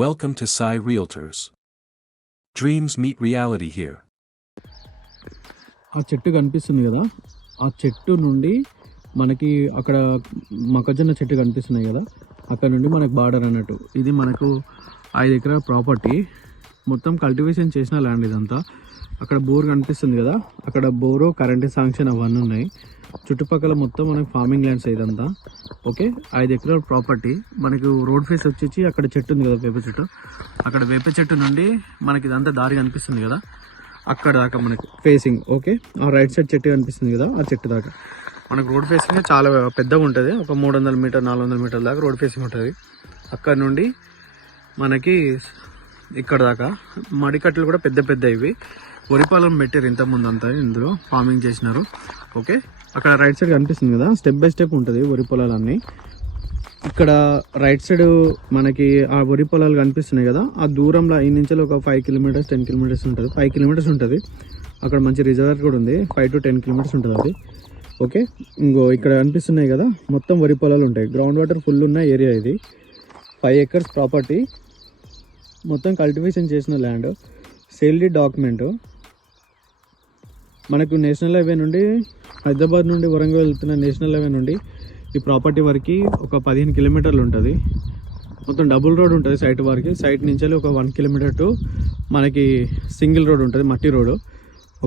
Welcome to Sai Realtors. Dreams meet reality here. ఆ చెట్టు కనిపిస్తుంది కదా, ఆ చెట్టు నుండి మనకి అక్కడ మొక్కజొన్న చెట్టు కనిపిస్తున్నాయి కదా, అక్కడ నుండి మనకు బార్డర్ అన్నట్టు. ఇది మనకు 5 ఎకరాల ప్రాపర్టీ, మొత్తం కల్టివేషన్ చేసిన ల్యాండ్ ఇదంతా. అక్కడ బోర్ కనిపిస్తుంది కదా, అక్కడ బోరు, కరెంట్ శాంక్షన్ అవన్నీ ఉన్నాయి. చుట్టుపక్కల మొత్తం మనకు ఫార్మింగ్ ల్యాండ్స్ ఇదంతా. ఓకే, 5 ఎకరాల ప్రాపర్టీ. మనకు రోడ్ ఫేస్ వచ్చేసి అక్కడ చెట్టు ఉంది కదా, వేప చెట్టు. అక్కడ వేప చెట్టు నుండి మనకి ఇదంతా దారి కనిపిస్తుంది కదా, అక్కడ దాకా మనకు ఫేసింగ్. ఓకే, ఆ రైట్ సైడ్ చెట్టు కనిపిస్తుంది కదా, ఆ చెట్టు దాకా మనకు రోడ్ ఫేసింగ్ చాలా పెద్దగా ఉంటుంది. ఒక 300 మీటర్ 400 మీటర్ల దాకా రోడ్ ఫేసింగ్ ఉంటుంది. అక్కడ నుండి మనకి ఇక్కడ దాకా మడికట్టలు కూడా పెద్ద పెద్ద ఇవి. వరి పొలం పెట్టారు ఇంతకుముందు అంతా, ఇందులో ఫార్మింగ్ చేసినారు. ఓకే, అక్కడ రైట్ సైడ్ కనిపిస్తుంది కదా, స్టెప్ బై స్టెప్ ఉంటుంది వరి పొలాలన్నీ. ఇక్కడ రైట్ సైడ్ మనకి ఆ వరి పొలాలు కనిపిస్తున్నాయి కదా, ఆ దూరంలో ఈ నుంచి ఒక 5 కిలోమీటర్స్ 10 కిలోమీటర్స్ ఉంటుంది, 5 కిలోమీటర్స్ ఉంటుంది. అక్కడ మంచి రిజర్వర్ కూడా ఉంది, 5 to 10 కిలోమీటర్స్ ఉంటుంది అది. ఓకే, ఇంకో ఇక్కడ కనిపిస్తున్నాయి కదా, మొత్తం వరి పొలాలు ఉంటాయి. గ్రౌండ్ వాటర్ ఫుల్ ఉన్న ఏరియా ఇది. 5 ఎకర్స్ ప్రాపర్టీ, మొత్తం కల్టివేషన్ చేసిన ల్యాండ్. Sealed document. మనకు నేషనల్ హైవే నుండి, హైదరాబాద్ నుండి వరంగల్ వెళ్తున్న నేషనల్ హైవే నుండి ఈ ప్రాపర్టీ వరకు ఒక 15 కిలోమీటర్లు ఉంటుంది. మొత్తం డబుల్ రోడ్ ఉంటుంది సైట్ వరకు. సైట్ నుంచి ఒక 1 కిలోమీటర్ టు మనకి సింగిల్ రోడ్ ఉంటుంది, మట్టి రోడ్.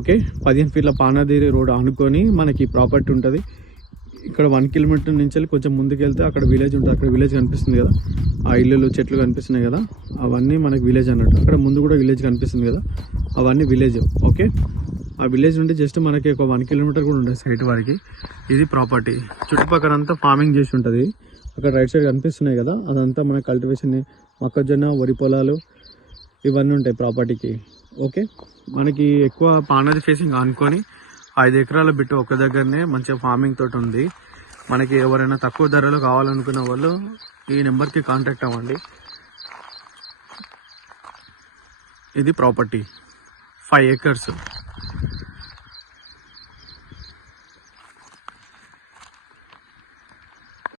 ఓకే, 15 ఫీట్ల పానాదిరి రోడ్ ఆనుకొని మనకి ప్రాపర్టీ ఉంటుంది. ఇక్కడ 1 కిలోమీటర్ నుంచి కొంచెం ముందుకు వెళ్తే అక్కడ విలేజ్ ఉంటుంది. అక్కడ విలేజ్ కనిపిస్తుంది కదా, ఆ ఇల్లులు చెట్లు కనిపిస్తున్నాయి కదా, అవన్నీ మనకి విలేజ్ అన్నట్టు. అక్కడ ముందు కూడా విలేజ్ కనిపిస్తుంది కదా, అవన్నీ విలేజ్. ఓకే, ఆ విలేజ్ నుండి జస్ట్ మనకి ఒక 1 కిలోమీటర్ కూడా ఉంటుంది సైట్ వరకు. ఇది ప్రాపర్టీ. చుట్టుపక్కల అంతా ఫార్మింగ్ చేసి ఉంటుంది. అక్కడ రైట్ సైడ్ కనిపిస్తున్నాయి కదా, అదంతా మన కల్టివేషన్, మొక్కజొన్న, వరి పొలాలు ఇవన్నీ ఉంటాయి ప్రాపర్టీకి. ఓకే, మనకి ఎక్కువ పానది ఫేసింగ్ అనుకొని 5 ఎకరాల బిట్టు ఒక దగ్గరనే మంచిగా ఫార్మింగ్ తోటి ఉంది. మనకి ఎవరైనా తక్కువ ధరలో కావాలనుకున్న వాళ్ళు ఈ నెంబర్కి కాంటాక్ట్ అవ్వండి. ఇది ప్రాపర్టీ 5 ఎకర్స్.